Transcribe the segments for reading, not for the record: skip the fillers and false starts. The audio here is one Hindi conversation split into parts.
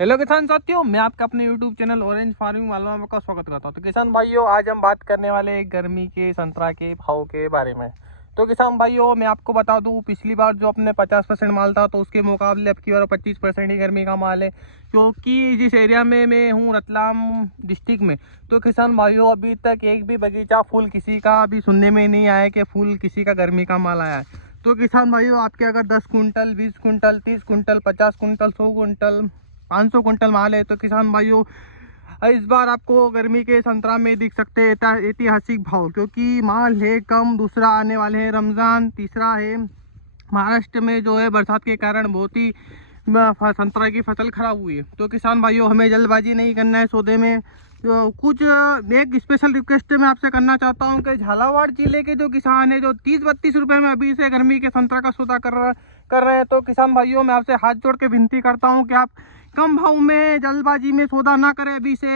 हेलो किसान साथियों, मैं आपका अपने YouTube channel orange farming Malwa में का स्वागत करता हूं। तो किसान भाइयों, आज हम बात करने वाले हैं गर्मी के संतरा के भाव के बारे में। तो किसान भाइयों, मैं आपको बता दूं, पिछली बार जो अपने 50% माल था तो उसके मुकाबले अब की बार 25% ही गर्मी का माल है। क्योंकि जिस एरिया में मैं हूँ, रतलाम डिस्ट्रिक्ट में, तो किसान भाइयों अभी तक एक भी बगीचा फूल किसी का अभी सुनने में नहीं आया कि फूल किसी का गर्मी का माल आया है। तो किसान भाइयों, आपके अगर 10 कुंटल, 20 कुंटल, 30 कुंटल, 50 कुंटल, 100 कुंटल, 500 कुंटल माल है, तो किसान भाइयों इस बार आपको गर्मी के संतरा में दिख सकते हैं ऐतिहासिक भाव। क्योंकि माल है कम, दूसरा आने वाले हैं रमज़ान, तीसरा है महाराष्ट्र में जो है बरसात के कारण बहुत ही संतरा की फसल खराब हुई है। तो किसान भाइयों, हमें जल्दबाजी नहीं करना है सौदे में। तो कुछ एक स्पेशल रिक्वेस्ट मैं आपसे करना चाहता हूं कि झालावाड़ जिले के जो किसान है, जो 30-32 रुपये में अभी से गर्मी के संतरा का सौदा कर रहे हैं, तो किसान भाइयों मैं आपसे हाथ जोड़ के विनती करता हूं कि आप कम भाव में जल्दबाजी में सौदा ना करें अभी से।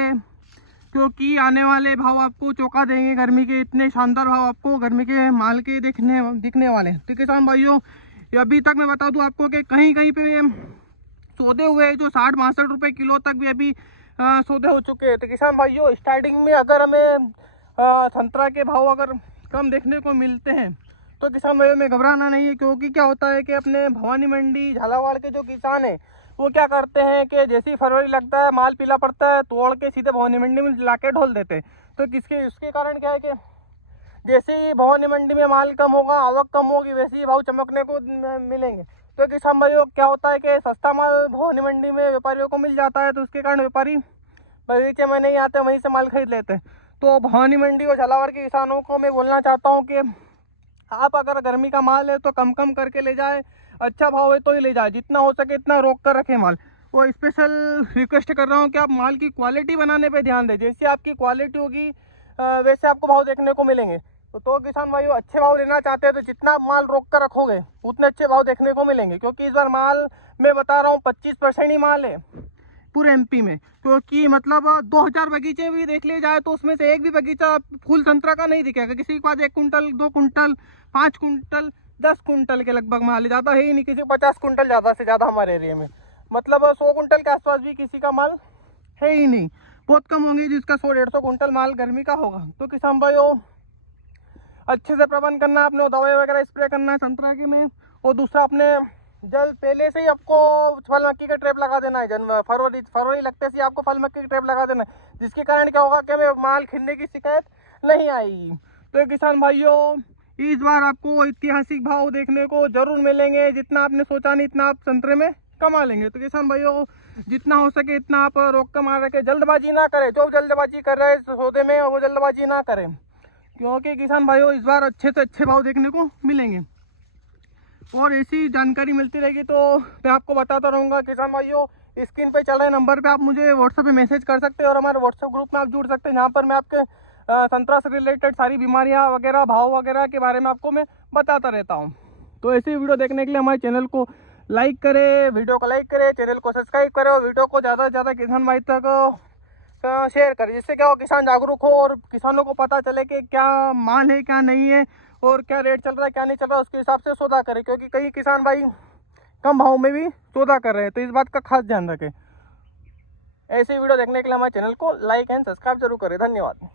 क्योंकि आने वाले भाव आपको चौंका देंगे। गर्मी के इतने शानदार भाव आपको गर्मी के माल के दिखने वाले। तो किसान भाइयों, अभी तक मैं बता दूं आपको कि कहीं कहीं पे सौदे हुए जो 60-62 रुपये किलो तक भी अभी सौदे हो चुके हैं। तो किसान भाइयों, स्टार्टिंग में अगर हमें संतरा के भाव अगर कम देखने को मिलते हैं तो किसान भाइयों में घबराना नहीं है। क्योंकि क्या होता है कि अपने भवानी मंडी झालावाड़ के जो किसान है वो क्या करते हैं कि जैसे ही फरवरी लगता है, माल पीला पड़ता है, तोड़ के सीधे भवानी मंडी में लाके ढोल देते हैं। तो उसके कारण क्या है कि जैसे ही भवानी मंडी में माल कम होगा, आवक कम होगी, वैसे ही भाव चमकने को मिलेंगे। तो किसान भाइयों, क्या होता है कि सस्ता माल भवानी मंडी में व्यापारियों को मिल जाता है, तो उसके कारण व्यापारी बगीचे में नहीं आते, वहीं से माल खरीद लेते हैं। तो भवानी मंडी और झालावाड़ के किसानों को मैं बोलना चाहता हूँ कि आप अगर गर्मी का माल है तो कम कम करके ले जाए, अच्छा भाव है तो ही ले जाए, जितना हो सके इतना रोक कर रखें माल। वो स्पेशल रिक्वेस्ट कर रहा हूँ कि आप माल की क्वालिटी बनाने पे ध्यान दें। जैसी आपकी क्वालिटी होगी वैसे आपको भाव देखने को मिलेंगे। तो किसान भाइयों, अच्छे भाव लेना चाहते हैं तो जितना माल रोक कर रखोगे उतने अच्छे भाव देखने को मिलेंगे। क्योंकि इस बार माल मैं बता रहा हूँ 25% ही माल है पूरे एमपी में। क्योंकि मतलब 2000 बगीचे भी देख लिए जाए तो उसमें से एक भी बगीचा फूल संतरा का नहीं दिखेगा। किसी के पास 1 कुंटल, 2 कुंटल, 5 कुंटल, 10 कुंटल के लगभग माल ज़्यादा है ही नहीं। किसी को 50 कुंटल ज़्यादा से ज़्यादा हमारे एरिया में, मतलब 100 कुंटल के आसपास भी किसी का माल है ही नहीं। बहुत कम होंगे जिसका 100-150 कुंटल माल गर्मी का होगा। तो किसान भाइयों, अच्छे से प्रबंध करना है, अपने दवाई वगैरह स्प्रे करना है संतरा के में। और दूसरा, अपने जल पहले से ही आपको फल मक्खी का ट्रैप लगा देना है। फरवरी लगते से आपको फल मक्खी का ट्रैप लगा देना है, जिसके कारण क्या होगा कि हमें माल खिलने की शिकायत नहीं आएगी। तो किसान भाइयों, इस बार आपको ऐतिहासिक भाव देखने को जरूर मिलेंगे। जितना आपने सोचा नहीं इतना आप संतरे में कमा लेंगे। तो किसान भाइयों, जितना हो सके इतना आप रोक कर मार रखे, जल्दबाजी ना करें। जो जल्दबाजी कर रहे हैं सौदे में वो जल्दबाजी ना करें। क्योंकि किसान भाइयों, इस बार अच्छे से अच्छे भाव देखने को मिलेंगे। और ऐसी जानकारी मिलती रहेगी तो मैं आपको बताता रहूँगा। किसान भाइयों, स्क्रीन पे चल रहे नंबर पे आप मुझे व्हाट्सएप पे मैसेज कर सकते हैं और हमारे व्हाट्सएप ग्रुप में आप जुड़ सकते हैं, जहाँ पर मैं आपके संतरा से रिलेटेड सारी बीमारियाँ वगैरह, भाव वगैरह के बारे में आपको मैं बताता रहता हूँ। तो ऐसी वीडियो देखने के लिए हमारे चैनल को लाइक करें, वीडियो को लाइक करें, चैनल को सब्सक्राइब करें और वीडियो को ज़्यादा से ज़्यादा किसान भाई तक शेयर करें। जिससे क्या हो, किसान जागरूक हो और किसानों को पता चले कि क्या माल है, क्या नहीं है, और क्या रेट चल रहा है, क्या नहीं चल रहा है, उसके हिसाब से सौदा करें। क्योंकि कई किसान भाई कम भाव में भी सौदा कर रहे हैं, तो इस बात का खास ध्यान रखें। ऐसी वीडियो देखने के लिए हमारे चैनल को लाइक एंड सब्सक्राइब जरूर करें। धन्यवाद।